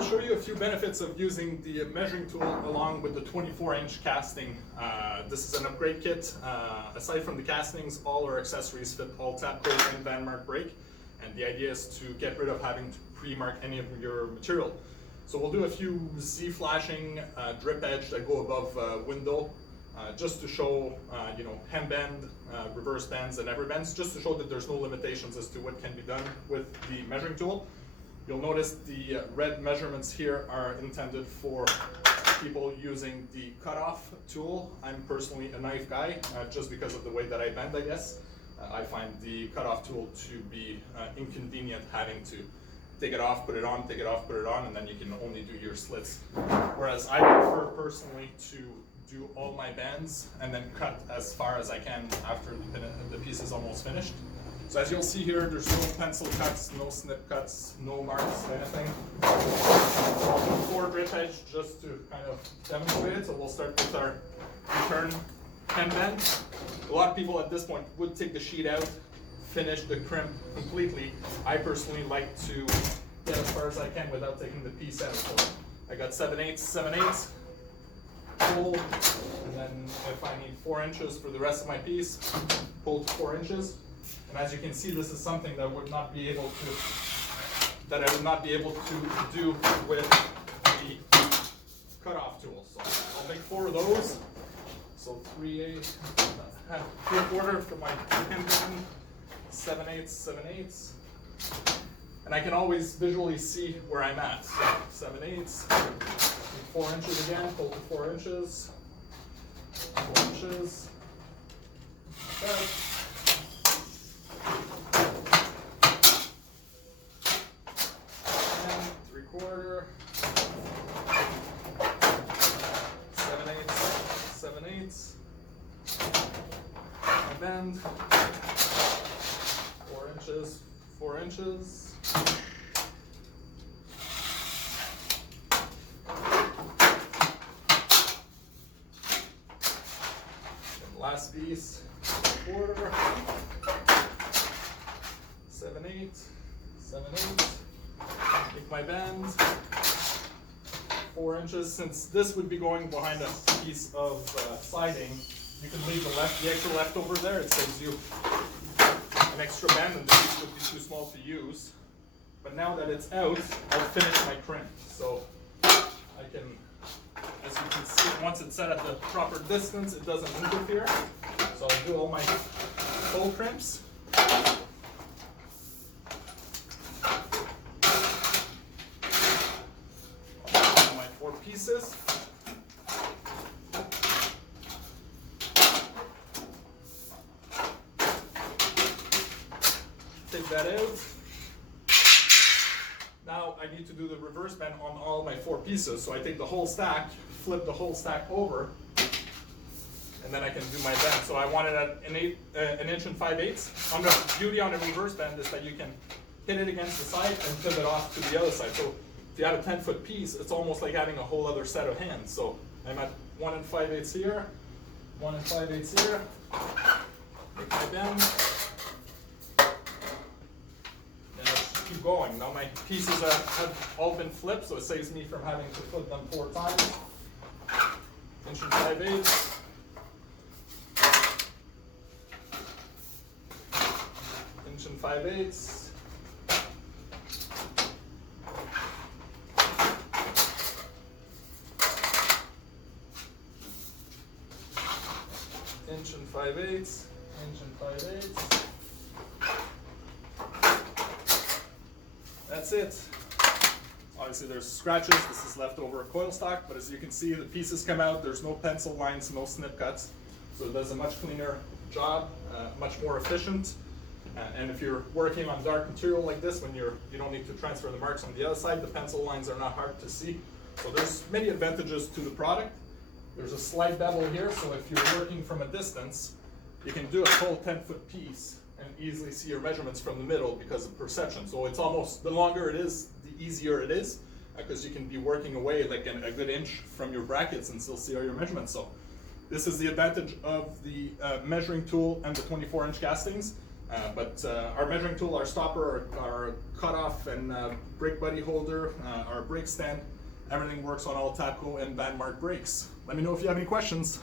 I'll show you a few benefits of using the measuring tool along with the 24-inch casting. This is an upgrade kit. Aside from the castings, all our accessories fit all tap code and van mark brake. And the idea is to get rid of having to pre-mark any of your material. So we'll do a few Z-flashing drip edge that go above window, just to show, hem bend, reverse bends, and ever bends, just to show that there's no limitations as to what can be done with the measuring tool. You'll notice the red measurements here are intended for people using the cutoff tool. I'm personally a knife guy, just because of the way that I bend, I guess. I find the cutoff tool to be inconvenient, having to take it off, put it on, take it off, put it on, and then you can only do your slits. Whereas I prefer personally to do all my bends and then cut as far as I can after the piece is almost finished. So as you'll see here, there's no pencil cuts, no snip cuts, no marks, anything. Four drip edge just to kind of demonstrate it. So we'll start with our return hem bend. A lot of people at this point would take the sheet out, finish the crimp completely. I personally like to get as far as I can without taking the piece out. So I got 7/8, pull, and then if I need 4 inches for the rest of my piece, pull to 4 inches. And as you can see, this is something that I would not be able to do with the cutoff tool. So I'll make 4 of those. So 3/8, 3/4 for my hem bend, 7/8. And I can always visually see where I'm at. So 7/8, 4 inches again, pull to 4 inches, 4 inches, like that. And 3/4, 7/8, and bend, 4 inches, 4 inches. Last piece, 1/4, 7/8, make my bend, 4 inches. Since this would be going behind a piece of siding, you can leave the extra leftover there. It saves you an extra bend, and the piece would be too small to use. But now that it's out, I'll finish my crimp. So I can, as you can see, once it's set at the proper distance, it doesn't interfere. So I'll do all my full crimps. My 4 pieces. Take that out. Now I need to do the reverse bend on all my 4 pieces. So I take the whole stack, flip the whole stack over, and then I can do my bend. So I want it at an 1 5/8. The beauty on a reverse bend is that you can hit it against the side and pivot off to the other side. So if you have a 10-foot piece, it's almost like having a whole other set of hands. So I'm at 1 5/8 here, 1 5/8 here, make my bend. Keep going. Now my pieces have all been flipped, so it saves me from having to flip them 4 times. 1 5/8. 1 5/8. 1 5/8. 1 5/8. That's it. Obviously there's scratches, this is leftover coil stock, but as you can see the pieces come out, there's no pencil lines, no snip cuts, so it does a much cleaner job, much more efficient. And if you're working on dark material like this, when you don't need to transfer the marks on the other side, the pencil lines are not hard to see. So there's many advantages to the product. There's a slight bevel here, so if you're working from a distance, you can do a full 10-foot piece and easily see your measurements from the middle because of perception. So it's almost, the longer it is, the easier it is, because you can be working away like a good inch from your brackets and still see all your measurements. So this is the advantage of the measuring tool and the 24-inch castings. But our measuring tool, our stopper, our cutoff and brake buddy holder, our brake stand, everything works on all Tapco and Vanmark brakes. Let me know if you have any questions.